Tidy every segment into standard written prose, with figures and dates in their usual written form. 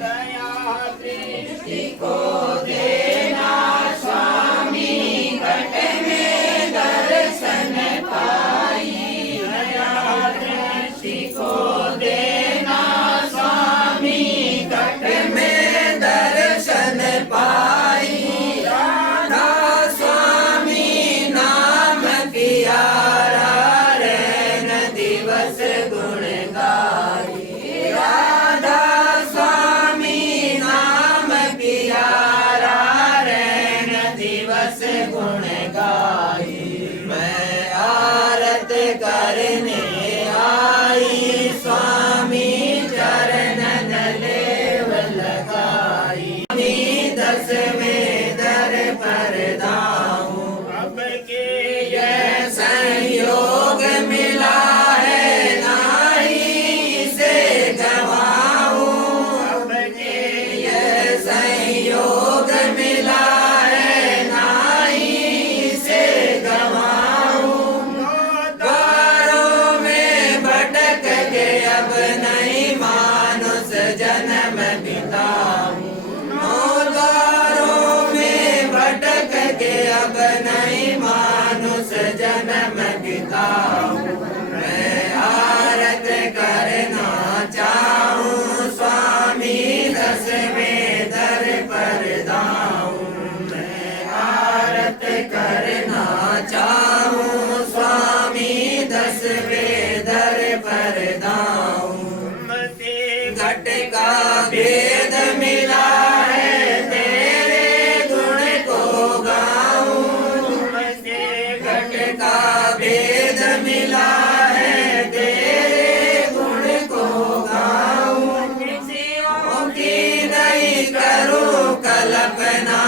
दया दृष्टि को देना स्वामी घट में दर्शन पाई। दया दृष्टि को देना स्वामी घट में दर्शन पाई। राधा स्वामी नाम प्यारा रैन दिवस गुण गाई। राधा स्वामी नाम प्यारा रैन दिवस गुण गाई। मैं आरत करने आई स्वामी चरणन लेव लगाई। दसवें दर पर दाऊं अब के यह संयोग मिला है नाही इसे गवाऊं। अब के यह संयोग मिला है नाही इसे गवाऊं। द्वारों में भटक के अब नहीं मानुष जन्म बिताऊं। द्वारों में भटक के अब नहीं मानुष जन्म बिताऊं। मैं आरत करना चाहूं स्वामी दसवें दर पर दाऊं। मैं आरत करना चाहूं स्वामी दसवें दर पर दाऊं। घट का भेद मिला है तेरे गुण को गाऊं। घट का भेद मिला है तेरे गुण को गाऊं। किसियों की नहीं करूं कल्पना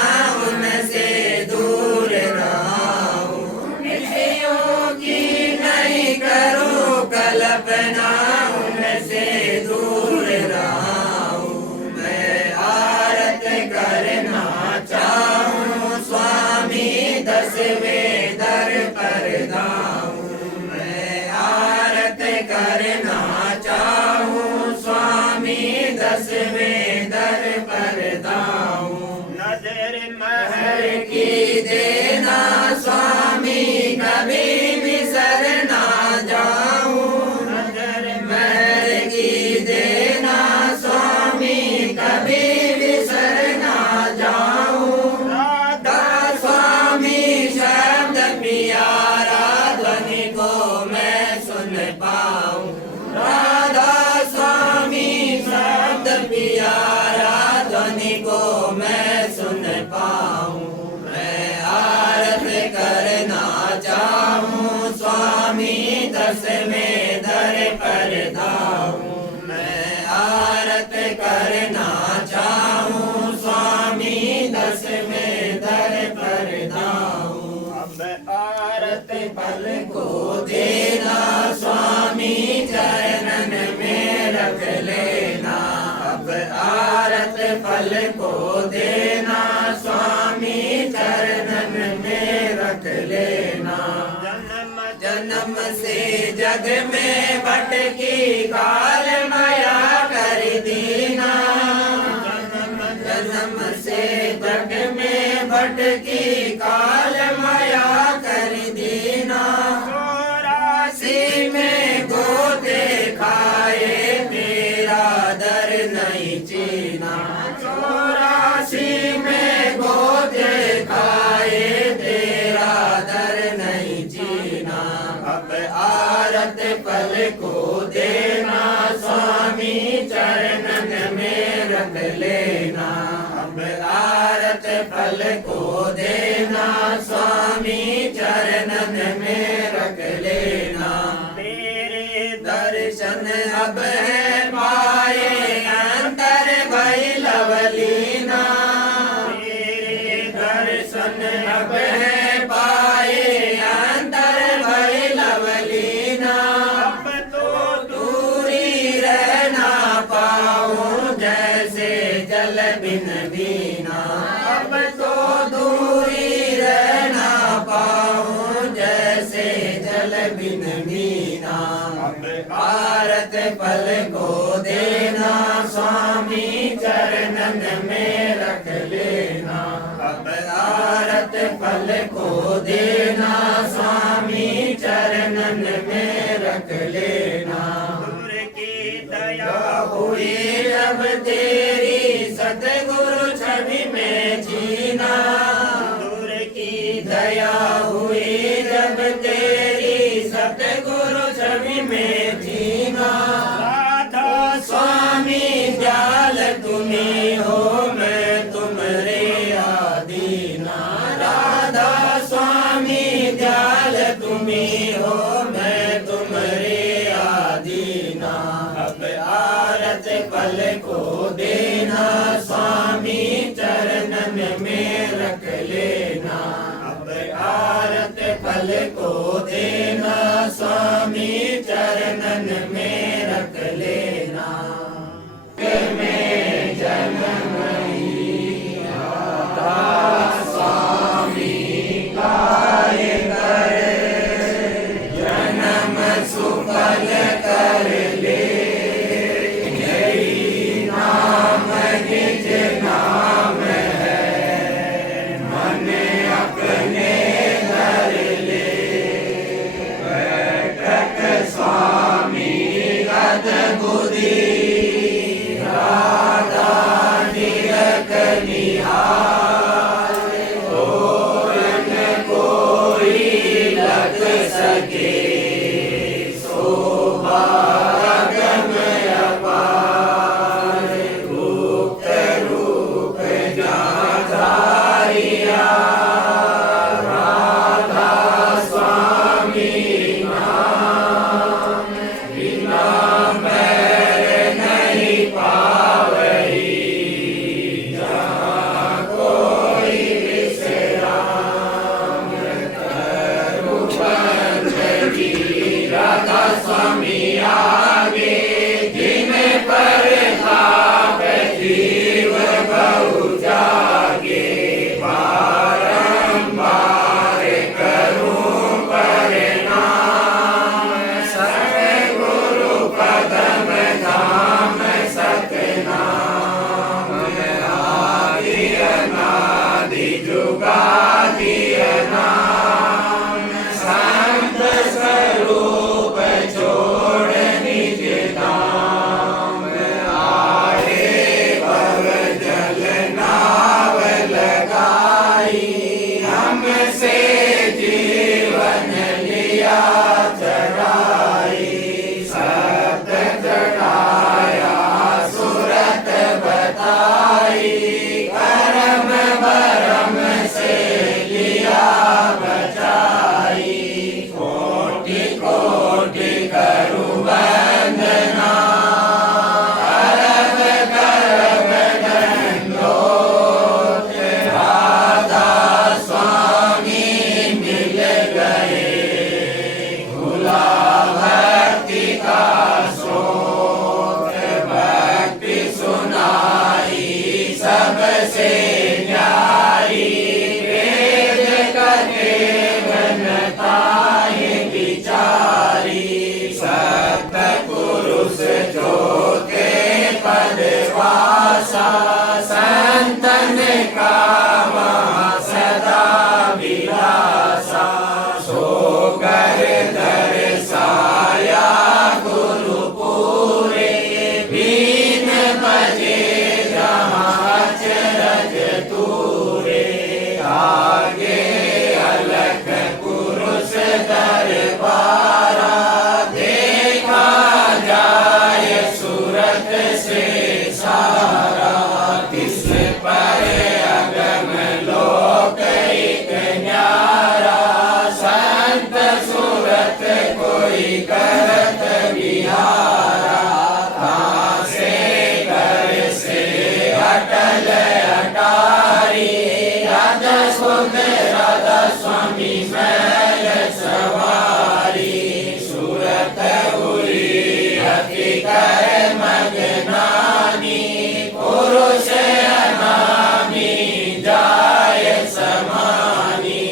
उनसे दूर रहूं। किसियों की नहीं करूं कल्पना उनसे दूर रहूं। मैं आरत करना चाहूं स्वामी दसवें दर पर दाऊं। मैं आरत करना चाहूं स्वामी दसवें दर पर दाऊं। नजर महर की देना स्वामी कभी बिसर ना जाऊं। नजर महर की देना स्वामी कभी बिसर ना जाऊं। राधा स्वामी शब्द प्यारा ध्वनि को मैं सुन पाऊं। राधा स्वामी शब्द प्यारा ध्वनि को मैं सुन पाऊं। मैं आरत करना चाहूं स्वामी दसवें दर पर दाऊं। मैं आरत करना चाहूं स्वामी दसवें दर पर दाऊं। अब आरत फल को देना स्वामी चरणन में रख लेना। अब आरत फल को देना स्वामी चरणन में रख लेना। जन्म जन्म से जग में भटकी काल माया कर दीना। जन्म जन्म से जग में भटकी काल माया कर दीना। 84 में गोते खाए तेरा दर नहीं चीना। 84 में गोते खाए तेरा दर नहीं चीना। अब आरत फल को देना स्वामी चरणन में रख लेना। अब आरत फल को देना स्वामी चरणन में रख लेना। तेरे दर्शन अब है पाए अंतर भई लवलीना। तेरे दर्शन अब है पाए अंतर भई लवलीना। अब तो दूरी रहना पाऊं जैसे जल बिन बीना। अब तो दूरी रहना पाऊं जैसे जल बिन बीना। जीना। अब आरत फल को देना स्वामी चरणन में रख लेना। अब आरत फल को देना स्वामी चरणन में रख लेना। दूर की दया हुई जब तेरी सतगुरु छवि में जीना। दूर की दया हुई जब तेरी सतगुरु छवि में जीना। राधा स्वामी जाल तुम्हें हो मैं तुम्हारे आदीना। राधा स्वामी जाल तुम्हें हो मैं तुम्हारे आदीना। अब आरत फल को देना स्वामी चरणन में रख लेना। अब आरत फल को देना स्वामी चरणन में रख लेना। में जन्म स्वामी काय कर जन्म सुफल कर ले। यही नाम निज नाम है मन अपने धर ले। बैठक स्वामी अद्भुति राधा निरख निहार। तोरण कोई लग सके शोभा गम अपार। रूप रूप जाधारिया राधा स्वामी नाम। बिना बैर नहीं पावई जहाँ कोई विश्राम। करुबंधगी राधा स्वामी आगे जिन पर ताप जीव बहु जागे। बारंबार करूं प्रणाम सतगुरु पदम धाम सतनाम। आदि अनादि जुगादि अनाम संत स्वरूप छोड़ निज धाम। आए भव जल नाव लगाई हमसे जीवन लिया चढ़ाई। सत चढ़ाया सुरत बताई करम भरम से लिया बचाई। कोटि कोटि करु वंदना अरब करब दंडोत। राधा स्वामी मिल गए भुला भक्ति का स्रोत। भक्ति सुनाई सबसे न्यारी वेद कथे बनताए विचारी। सतपुरुष जो के पदवासा संतन का वहाँ सदा विलासा। सो कर दर्शाया गुरु पूरे बीन बजे जहाँ अचरज तूरे। आगे अलख पुरुष दरबारा देखा जाय सूरत से सारा। किस पर अगम लोक एक न्यारा संत सूरत कोई करत विहारा। कहाँ से घर से अटल अटारी राधा स्वामी मैल सवारी। सूरत हुई अति कर मगनानी पुरुष अनामी जाय समानी।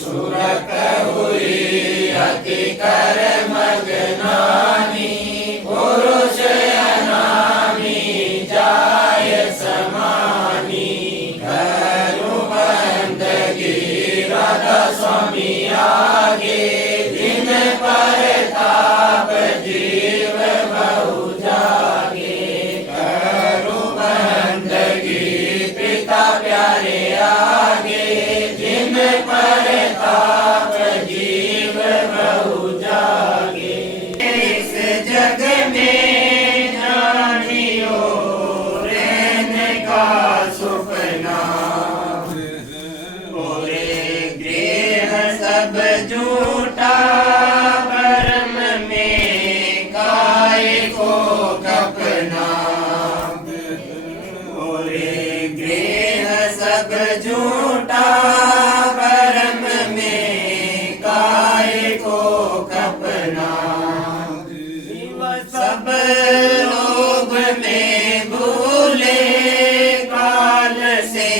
सूरत हुई अति कर मगनानी जग में जानियो रहने का सुपना। पूरे गृह सब झूठा परम में काय को कपना। पूरे गृह सब झूठा परम में काय को कपना। सब लोभ में भूले काल से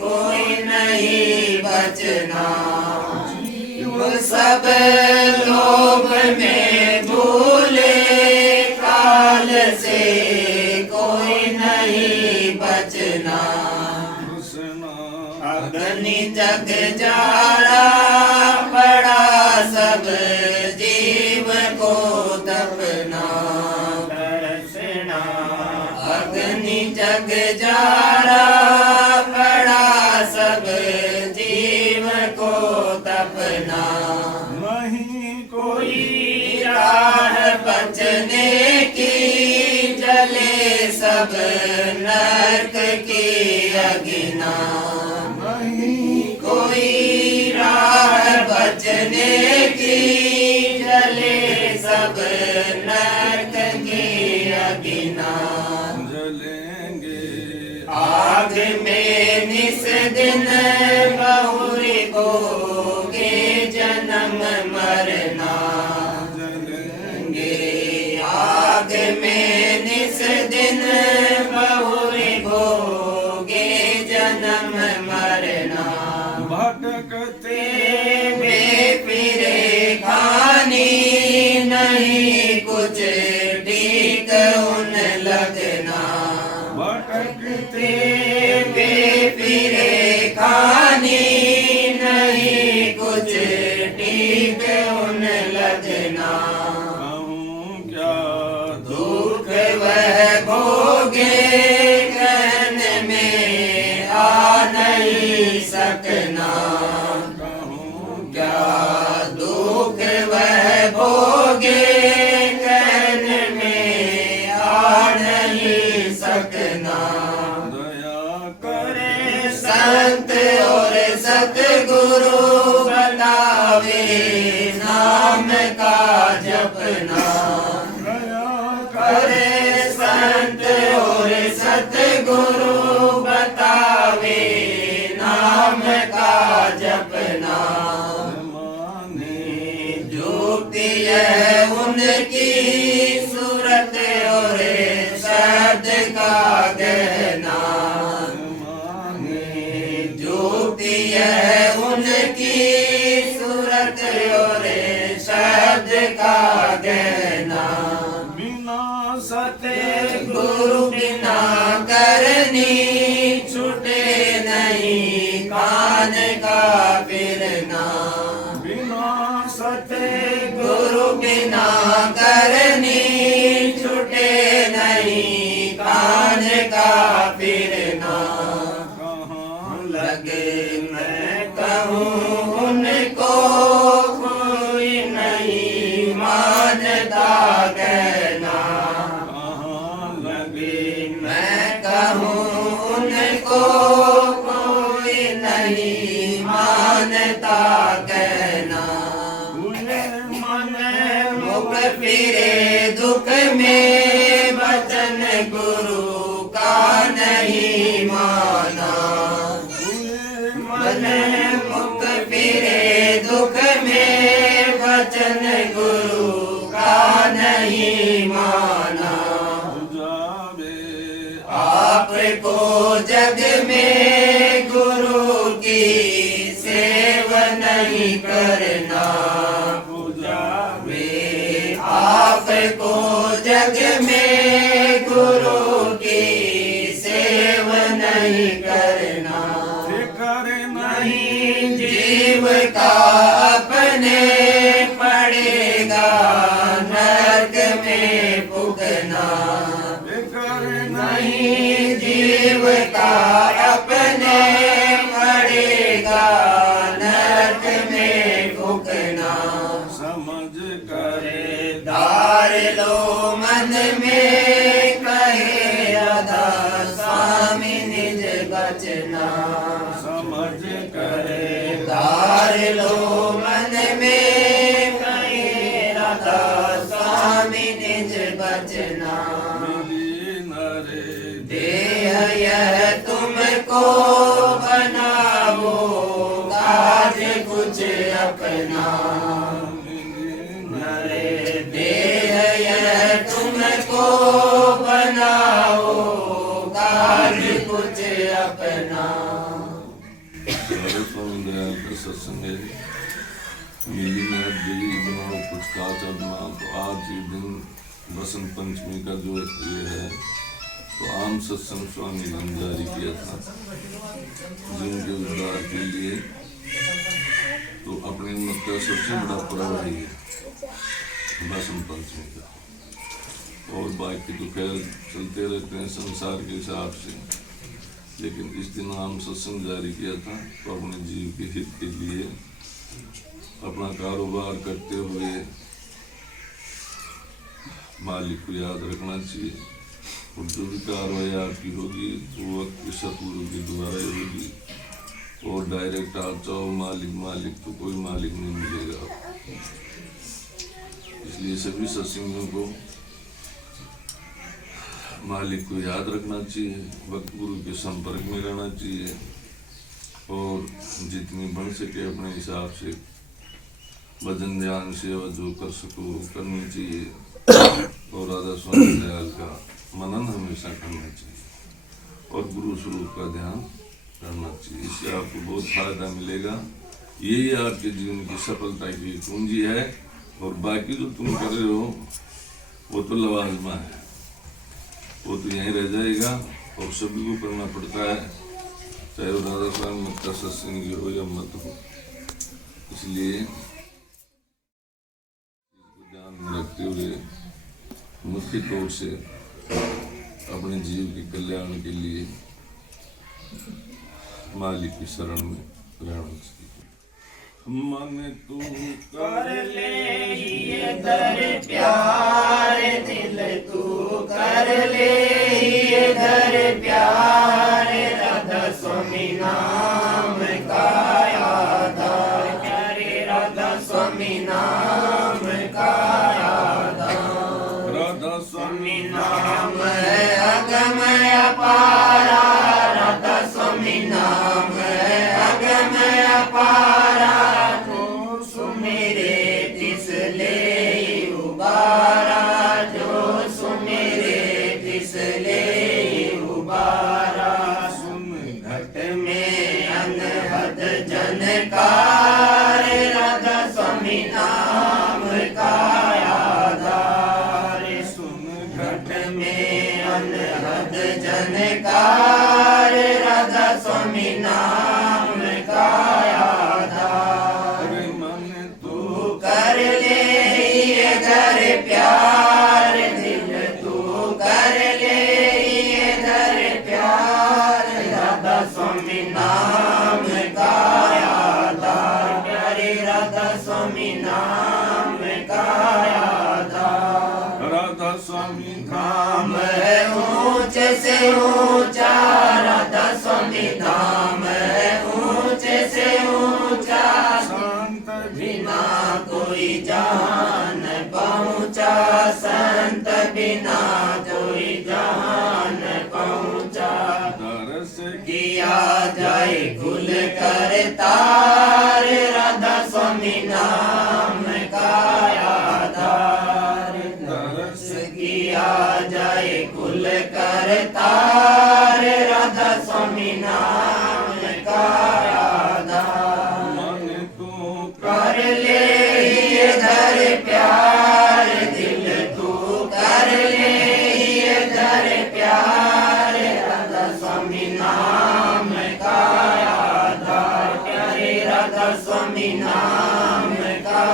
कोई नहीं बचना। सब लोभ में भूले काल से कोई नहीं बचना। अग्नि जग जाड़ा पड़ा सब जीव को तपना। अग्नि जग जाड़ा पड़ा सब जीव को तपना। नहीं कोई राह बचने की जले सब नरक की अगिना। नहीं कोई राह बचने की जले सब नरक की अगिना। जलेंगे आग में निस दिन बहुरी भोगे जन्म मरना। जलेंगे आग में निस दिन बहुरी भोगे जन्म मरना। भटकते वे फिरे खानी नहीं कुछ ठीक उन लगना। भटकते वे फिरे खानी नहीं कुछ ठीक उन लगना। कहूँ क्या दुख वह भोगे कहने में आ नहीं सकना। कहूँ क्या दुख वह भोगे कहने में आ नहीं सकना। दया करे संत और सतगुरु बतावे नाम का जपना। दया करे संत और सतगुरु बतावे नाम का जपना। माने जुक्ति है उनकी सूरत और शब्द का गहना। माने जुक्ति है उनकी सूरत और शब्द का गहना। बिना सते गुरु बिना करनी छूटे नहीं कान का फिरना। बिना सते गुरु बिना करनी छूटे नहीं कान का फिरना। कहाँ लगे मैं कहूँ उनको कोई नहीं मानता कहना। कहाँ लगे मैं कहूँ उनको कोई नहीं मानता कहना। हुए मन मुख फिरे दुख में वचन गुरु का नहीं माना। हुए मन मुख फिरे दुख में वचन गुरु का नहीं माना। जावे आपको जग में गुरु की सेवा नहीं करना। वे आपको जग में गुरु की सेवा नहीं करना। करे नहीं जीव का अपने पड़ेगा नरक में फूकना। करे नहीं जीव का अपने पड़ेगा नरक में फूकना। समझ करे दार तार लो मन में कहे राधा स्वामी निज बचना समझ करे तार लो मन में कहे राधा स्वामी निज बचना मिली नरे देह यह तुमको बनाओ काज कुछ अपना नरे देह यह तुमको बनाओ काज कुछ अपना। स्वामी दयाल का सत्संग है। मिली में दिली बनाओ कुछ काज अपना। तो आज के दिन बसंत पंचमी का जो ये है तो आम सत्संग स्वामी ने जारी किया था जिनके उद्धार के लिए। तो अपने मत का सबसे बड़ा पर्व है ये बसंत पंचमी का। और बाकी तो खैर चलते रहते हैं संसार के हिसाब से, लेकिन इस दिन आम सत्संग जारी किया था तो अपने जीव के हित के लिए अपना कारोबार करते हुए मालिक को याद रखना चाहिए। और जो भी कार्रवाई आपकी होगी वो वक्त के सतगुरु के द्वारा ही होगी। और डायरेक्ट आप चाहो मालिक तो कोई मालिक नहीं मिलेगा आपको। इसलिए सभी सत्संगियों को मालिक को याद रखना चाहिए, भक्त गुरु के संपर्क में रहना चाहिए और जितनी बन सके अपने हिसाब से भजन ध्यान सेवा जो कर सको करनी चाहिए। और राधा स्वामी दयाल का मनन हमेशा करना चाहिए और गुरु स्वरूप का ध्यान करना चाहिए। इससे आपको बहुत फायदा मिलेगा। यही आपके जीवन की सफलता की कुंजी है। और बाकी जो तुम कर रहे हो वो तो लवाजमा है, वो तो यहीं रह जाएगा और सभी को करना पड़ता है, चाहे वो राधा स्वामी मत का सत्संगी हो या मत हो। इसलिए ध्यान में रखते हुए मुख्य तौर से अपने जीव के कल्याण के लिए मालिक की शरण में रहना चाहिए। मन तू कर ले ये दर प्यार दिल तू कर ले ये दर प्यार राधा स्वामी नाम का आधार प्यारे राधा स्वामी नाम का आधार। राधा स्वामी नाम है अगम अपारा राधा स्वामी नाम है अगम अपारा सुमेरे तिस ले उबारा जो सुमेरे तिस ले उबारा। सुन घट में अनहद जनकार राधा स्वामी नाम का आधार। सुन घट में अनहद जनकार राधा स्वामी नाम का आधार। अरे मन तू कर ले ये दर प्यार दिल तू कर ले ये दर प्यार राधा स्वामी नाम का आधार प्यारे राधा स्वामी नाम का आधार। राधा स्वामी धाम है ऊंचे से ऊंचा राधा स्वामी धाम है ऊंचे से ऊंचा शांत बिना कोई जहान पहुंचा संत बिना कोई जहान पहुंचा। दरस किया जाए खुल कर तार राधा स्वामी नाम का आधार। दरस किया जाए खुल कर तार राधा स्वामी नाम का आधार। मन तू कर ले ये धर प्यार दिल तू कर ले ये धर प्यार राधा स्वामी नाम का आधार प्यारे राधा स्वामी नाम का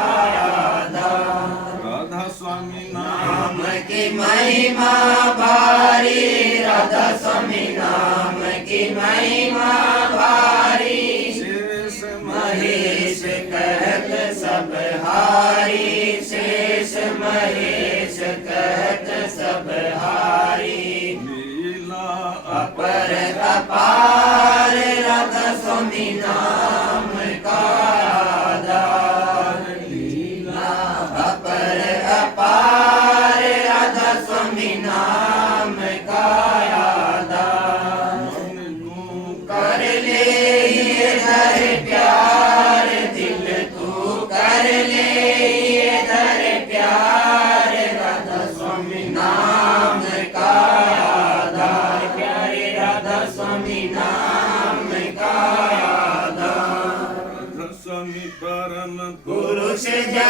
आधार। राधा स्वामी नाम की महिमा भारी राधा स्वामी नाम की महिमा भारी शेष महेश कहत सब हारी शेष महेश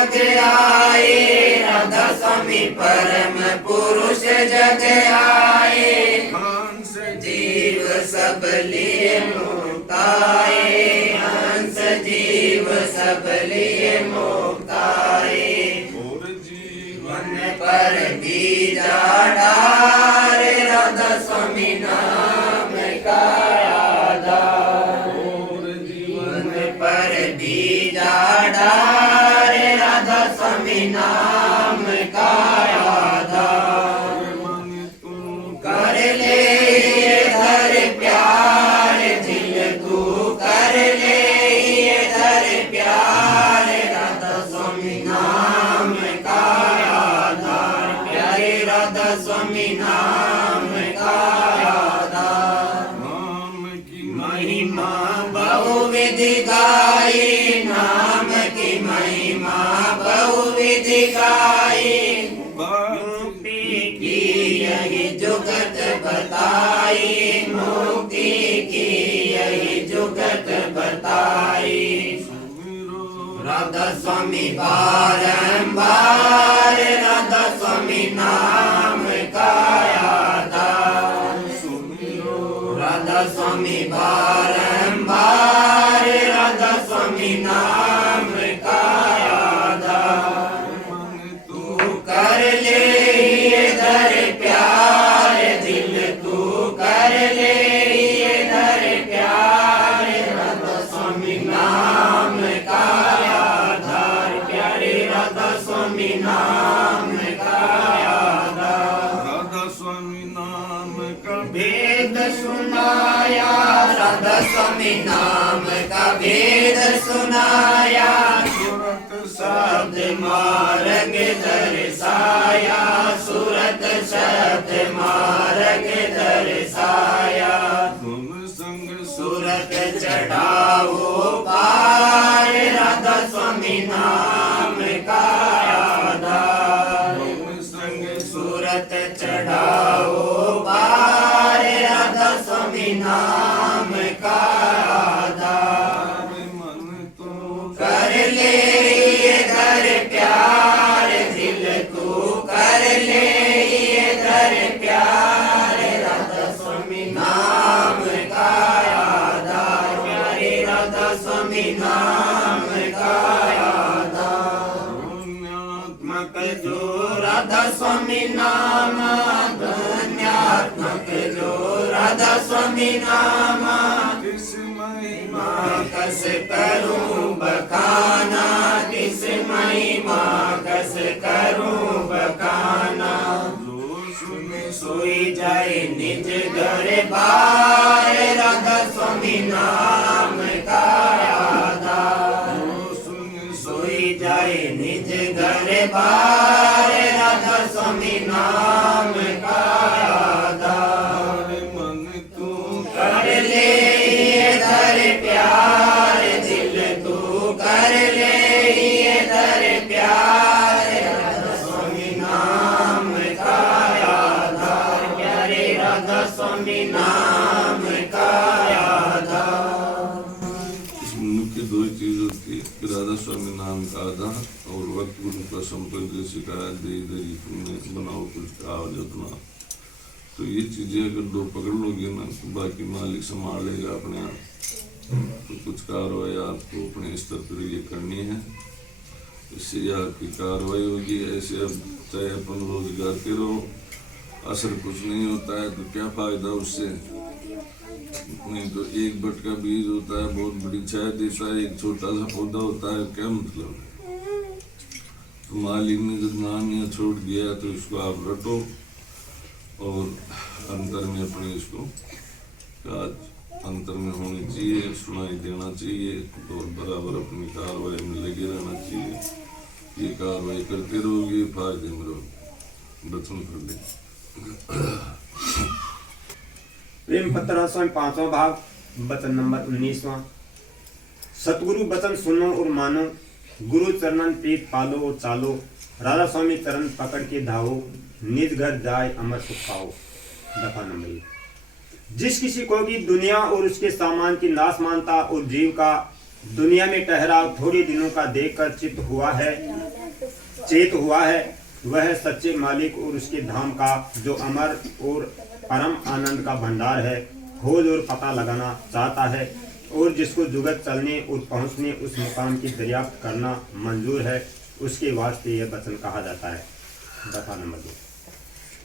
जग आए, राधा स्वामी परम पुरुष जग आए। हंस जीव सब लिए मुक्त आए, हंस जीव सब लिए मुक्त आए। और जीवन मन पर बीजा डारे, राधा स्वामी नाम का आधार। और जीवन मन पर बीजा डारे, राधा स्वामी नाम का आधार। मन तू कर ले ये धर प्यार दिल तू, कर ले ये धर प्यार, राधा स्वामी नाम का आधार। प्यारे राधा स्वामी नाम का आधार। नाम की महिमा बहुविध गाई, नाम की महिमा बहुविध गाई। मुक्ति की यही जुगत बताई, मुक्ति की यही जुगत बताई। राधा स्वामी बारंबार, राधा स्वामी नाम का आधार। राधा स्वामी बारंबार, राधा स्वामी नाम का आधार। तू कर ले ये धर प्यार दिल, तू कर ले ये धर प्यार, राधा स्वामी नाम का आधार। प्यारे राधा स्वामी नाम का आधार। राधा स्वामी नाम का भेद सुनाया, राधा स्वामी नाम का भेद सुनाया। सूरत शब्द मार्ग दर्शाया, सूरत शब्द मार्ग दर्शाया। तुम संग सूरत चढ़ाओ पार, राधा स्वामी नाम का आधार। तुम संग सूरत चढ़ाओ पार, राधा स्वामी नाम का आधार। मन तू कर ले ये धर प्यार दिल, तू कर ले ये धर प्यार, राधा स्वामी नाम का आधार। प्यारे राधा स्वामी नाम का आधार। पुण्यात्मक जो राधा स्वामी नाम, धन्यात्मक जो राधा स्वामी नाम। किस महिमा कस करूं बखाना, किस महिमा कस करूं बखाना। जो सुने सोई जाए निज घर बार, राधा स्वामी नाम का आधार। जो सुने सोई जाए निज घर बार, राधा स्वामी नाम का आधार। मन तू कर ले ये धर प्यार दिल, तू कर ले ये धर प्यार, राधा स्वामी नाम का आधार। प्यारे राधा स्वामी नाम का आधार। इस मुख्य दो चीज होती है, राधा स्वामी नाम का आधार और वक्त गुरु का संपर्क शिकायत दे दे तुमने बनाओ कुछ आओ जतना। तो ये चीजें अगर दो पकड़ लोगे ना तो बाकी मालिक संभाल लेगा अपने आप। तो कुछ कार्रवाई आपको अपने स्तर पर ये करनी है, इससे आपकी कार्रवाई होगी। ऐसे अब चाहे अपन रोजगार के रहो, असर कुछ नहीं होता है तो क्या फायदा उससे। नहीं तो एक बट का बीज होता है बहुत बड़ी छाया देता है, एक छोटा सा पौधा होता है, क्या मतलब है। तो मालिक ने जब नानिया छोड़ दिया तो इसको आप रटो और अंतर में अपने इसको काज अंतर में होनी चाहिए, सुनाई देना चाहिए और बराबर अपनी कार्रवाई में लगे रहना चाहिए। ये कार्रवाई करते रहोगे, फायदे में रहोगे। बचन कर ले। प्रेम पत्र स्वामी 5वां भाग वचन नंबर 19वां। सतगुरु वचन सुनो और मानो, गुरु चरणन प्रीत पालो और चालो। राधा स्वामी चरण पकड़ के धावो, निज घर जाए अमर सुख पाओ। दफा नंबर 1। जिस किसी को भी दुनिया और उसके सामान की नाश मानता और जीव का दुनिया में ठहराव थोड़े दिनों का देखकर चेत हुआ है वह सच्चे मालिक और उसके धाम का जो अमर और परम आनंद का भंडार है खोज और पता लगाना चाहता है और जिसको जुगत चलने और पहुंचने उस मुकाम की दरियाफ्त करना मंजूर है उसके वास्ते यह वचन कहा जाता है। दफा नंबर 2।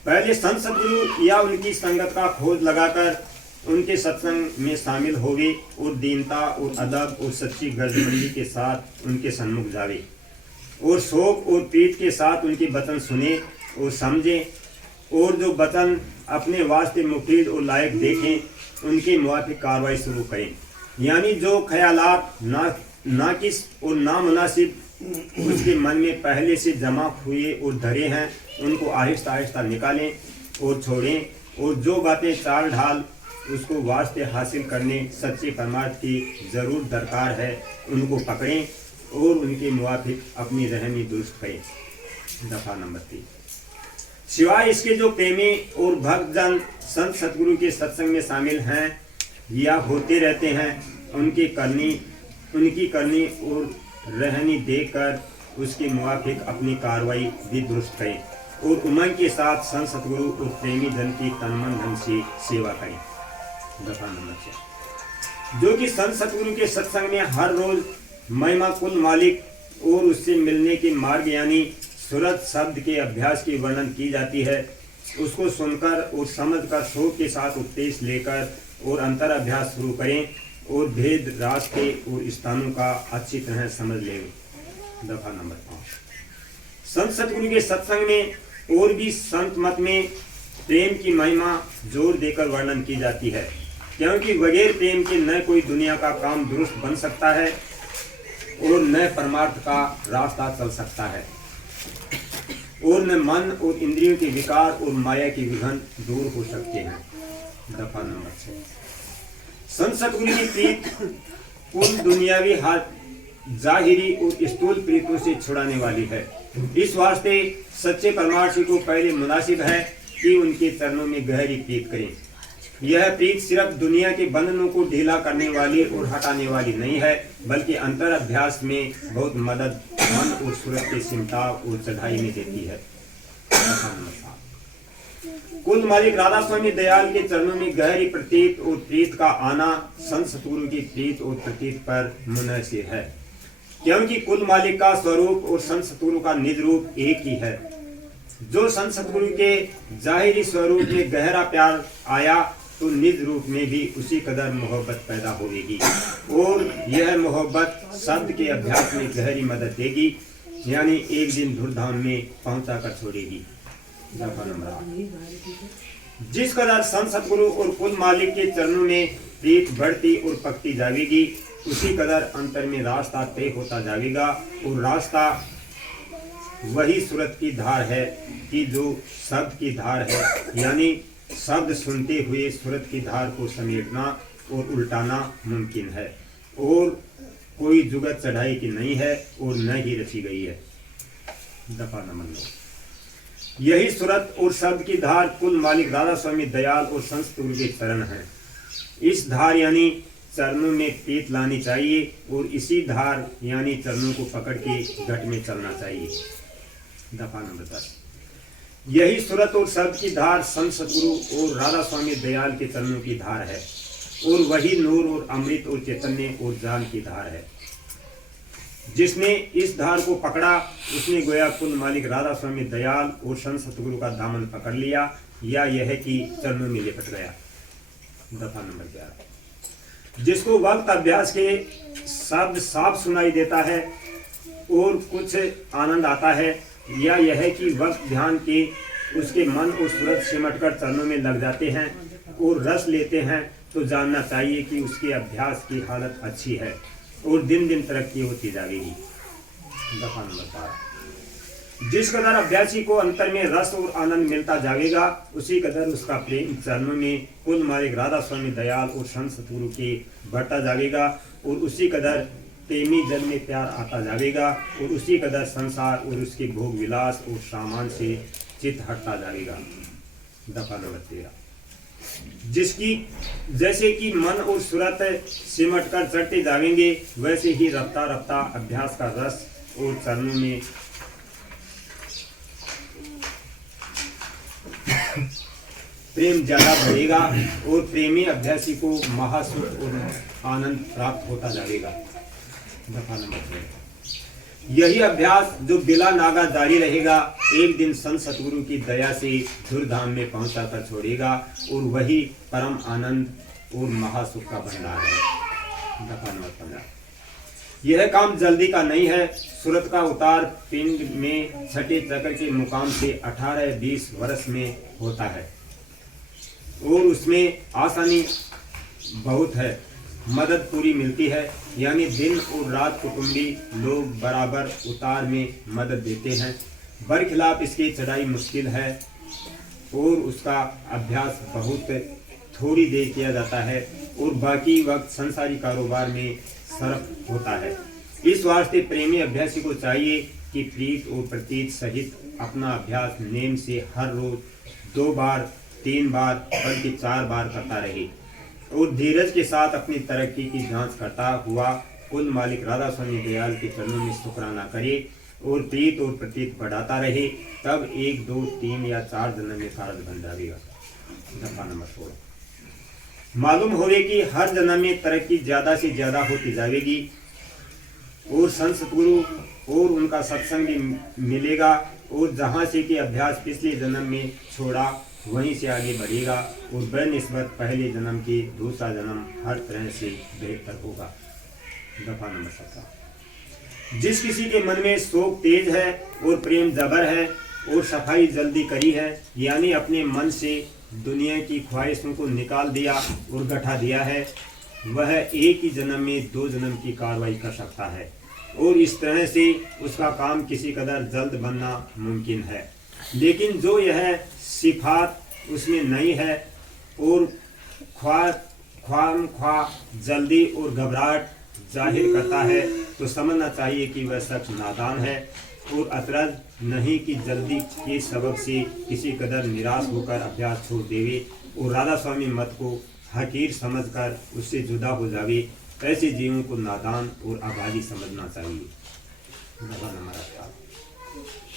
पहले संत सद्गुरु या उनकी संगत का खोज लगाकर उनके सत्संग में शामिल होवे और दीनता और अदब और सच्ची गर्जमंदी के साथ उनके सन्मुख जावे और शोक और पीठ के साथ उनके वचन सुने और समझे और जो वचन अपने वास्ते मुफीद और लायक देखें उनके मुवाफिक कार्रवाई शुरू करें। यानी जो ख्यालात नाकिस और नामुनासिब उसके मन में पहले से जमा हुए और धरे हैं उनको आहिस्ता आहिस्ता निकालें और छोड़ें और जो बातें चाल ढाल उसको वास्ते हासिल करने सच्चे परमार्थ की जरूर दरकार है उनको पकड़ें और उनके मुवाफिक अपनी रहनी दुरुस्त करें। दफा नंबर 3। सिवाय इसके जो प्रेमी और भक्तजन संत सतगुरु के सत्संग में शामिल हैं या होते रहते हैं उनकी करनी और रहनी देखकर उसके मुवाफिक अपनी कार्रवाई भी दुरुस्त करें और उमंग के साथ संत सतगुरु और प्रेमी जन की तनमन धन से सेवा करें। दफा नंबर 6। जो कि संत सतगुरु के सत्संग में हर रोज महिमा कुल मालिक और उससे मिलने के मार्ग यानी सूरत शब्द के अभ्यास की वर्णन की जाती है उसको सुनकर और समझकर शोक के साथ उपदेश लेकर और अंतर अभ्यास शुरू करें और भेद रास्ते और स्थानों का अच्छी तरह समझ लें। दफा नंबर 5। संत सतगुरु के सत्संग में और भी संत मत में प्रेम की महिमा जोर देकर वर्णन की जाती है क्योंकि बगैर प्रेम के न कोई दुनिया का काम दुरुस्त बन सकता है और न परमार्थ का रास्ता चल सकता है और न मन और इंद्रियों के विकार और माया के विघन दूर हो सकते हैं। दफा नंबर 6। संत सतगुरु की प्रीत कुल दुनियावी हाथ जाहिरी और स्थूल प्रीतों से छुड़ाने वाली है। इस वास्ते सच्चे परमार्थी को पहले मुनासिब है कि उनके चरणों में गहरी प्रीत करें। यह प्रीत सिर्फ दुनिया के बंधनों को ढीला करने वाली और हटाने वाली नहीं है बल्कि अंतर अभ्यास में बहुत मदद मन और सूरत के सिमटाव और चढ़ाई में देती है। कुल मालिक राधा स्वामी दयाल के चरणों में गहरी प्रतीत और प्रीत का आना संत सतगुरु की प्रीत और प्रतीत पर मुनहसिर है क्योंकि कुल मालिक का स्वरूप और संत सतगुरु का निज रूप एक ही है। जो संत सतगुरु के जाहिरी स्वरूप में गहरा प्यार आया तो निज रूप में भी उसी कदर मोहब्बत पैदा होगी और यह मोहब्बत शब्द के अभ्यास में गहरी मदद देगी यानी एक दिन धुरधाम में पहुंचा कर छोड़ेगी। जिस कदर संत सतगुरु और कुल मालिक के चरणों में प्रीत बढ़ती और पकती जाएगी उसी कदर अंतर में रास्ता तय होता जाएगा और रास्ता वही सूरत की धार है कि जो शब्द की धार है यानी शब्द सुनते हुए सूरत की धार को समेटना और उल्टाना मुमकिन है और कोई जुगत चढ़ाई की नहीं है और न ही रची गई है। दफा नंबर 9। यही सूरत और शब्द की धार कुल मालिक राधा स्वामी दयाल और संत सतगुरु के चरण है। इस धार यानी चरणों में प्रीत लानी चाहिए और इसी धार यानी चरणों को पकड़ के घट में चलना चाहिए। दफा नंबर 10। यही सूरत और शब्द की धार संत सतगुरु और राधा स्वामी दयाल के चरणों की धार है और वही नूर और अमृत और चैतन्य और जान की धार है। जिसने इस धार को पकड़ा उसने गोया कुल मालिक राधा स्वामी दयाल और संत सतगुरु का दामन पकड़ लिया या यह कि चरणों में लिपट गया। दफा नंबर 11। जिसको वक्त अभ्यास के शब्द साफ सुनाई देता है और कुछ आनंद आता है या यह कि वक्त ध्यान के उसके मन और सूरत सिमट कर चरणों में लग जाते हैं और रस लेते हैं तो जानना चाहिए कि उसके अभ्यास की हालत अच्छी है और दिन दिन तरक्की होती जाएगी। दफा नंबर 12। जिस कदर अभ्यासी को अंतर में रस और आनंद मिलता जाएगा उसी कदर उसका प्रेम चरणों में कुल मालिक राधा स्वामी दयाल और संत सतगुरु के बढ़ता जाएगा और उसी कदर प्रेमी जन में प्यार आता जाएगा और उसी कदर संसार और उसके भोग विलास और सामान से चित हटता जाएगा। दफा नंबर 13। जिसकी जैसे कि मन और सूरत सिमट कर चढ़ते जाएंगे, वैसे ही रफ्ता रफ्ता अभ्यास का रस और चरणों में प्रेम ज्यादा बढ़ेगा और प्रेमी अभ्यासी को महासुख और आनंद प्राप्त होता जाएगा। दफा नंबर 3। यही अभ्यास जो बिला नागा जारी रहेगा, एक दिन संत सतगुरु की दया से धुरधाम में पहुंचा कर छोड़ेगा और वही परम आनंद और महासुख का भंडार है। दफा नंबर 15। यह काम जल्दी का नहीं है। सूरत का उतार पिंड में छठे चक्र के मुकाम से 18-20 वर्ष में होता है और उसमें आसानी बहुत है, मदद पूरी मिलती है, यानी दिन और रात कुटुंबी लोग बराबर उतार में मदद देते हैं। बरखिलाफ इसकी चढ़ाई मुश्किल है और उसका अभ्यास बहुत थोड़ी देर किया जाता है और बाकी वक्त संसारी कारोबार में सर्फ होता है। इस वास्ते प्रेमी अभ्यासी को चाहिए कि प्रीत और प्रतीत सहित अपना अभ्यास नेम से हर रोज 2 बार 3 बार बल्कि 4 बार करता रहे और धीरज के साथ अपनी तरक्की की जांच करता हुआ कुल मालिक राधा स्वामी दयाल के चरणों में शुक्राना करे और प्रीत और प्रतीत बढ़ाता रहे, तब 1, 2, 3 या 4 जन्म में कारज बन जाएगा। दफा नंबर 16। मालूम होवे कि हर जन्म में तरक्की ज्यादा से ज्यादा होती जाएगी और संत सतगुरु और उनका सत्संग भी मिलेगा और जहाँ से कि अभ्यास पिछले जन्म में छोड़ा वहीं से आगे बढ़ेगा और बनिस्बत पहले जन्म के दूसरा जन्म हर तरह से बेहतर होगा। दफा नंबर 17। जिस किसी के मन में शोक तेज है और प्रेम जबर है और सफाई जल्दी करी है, यानी अपने मन से दुनिया की ख्वाहिशों को निकाल दिया और गठा दिया है, वह एक ही जन्म में 2 जन्म की कार्रवाई कर सकता है और इस तरह से उसका काम किसी कदर जल्द बनना मुमकिन है। लेकिन जो यह सिफात उसमें नहीं है और ख्वाम जल्दी और घबराहट जाहिर करता है, तो समझना चाहिए कि वह शख्स नादान है और अतरज नहीं कि जल्दी के सबब से किसी कदर निराश होकर अभ्यास छोड़ देवे और राधा स्वामी मत को हकीर समझकर उससे जुदा हो जावे। ऐसे जीवों को नादान और अभागी समझना चाहिए।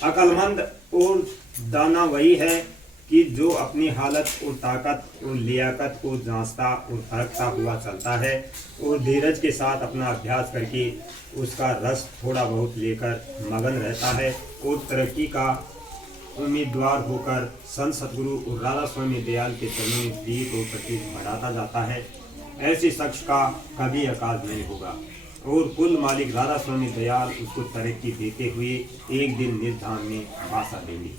अक्लमंद और दाना वही है कि जो अपनी हालत और ताकत और लियाकत को जांचता और परखता हुआ चलता है और धीरज के साथ अपना अभ्यास करके उसका रस थोड़ा बहुत लेकर मगन रहता है और तरक्की का उम्मीदवार होकर संत सतगुरु और राधा स्वामी दयाल के चरणों में प्रीत और प्रतीत बढ़ाता जाता है। ऐसे शख्स का कभी अकाल नहीं होगा और कुल मालिक राधा स्वामी दयाल उसको तरक्की देते हुए एक दिन निर्धाम में आशा देंगे।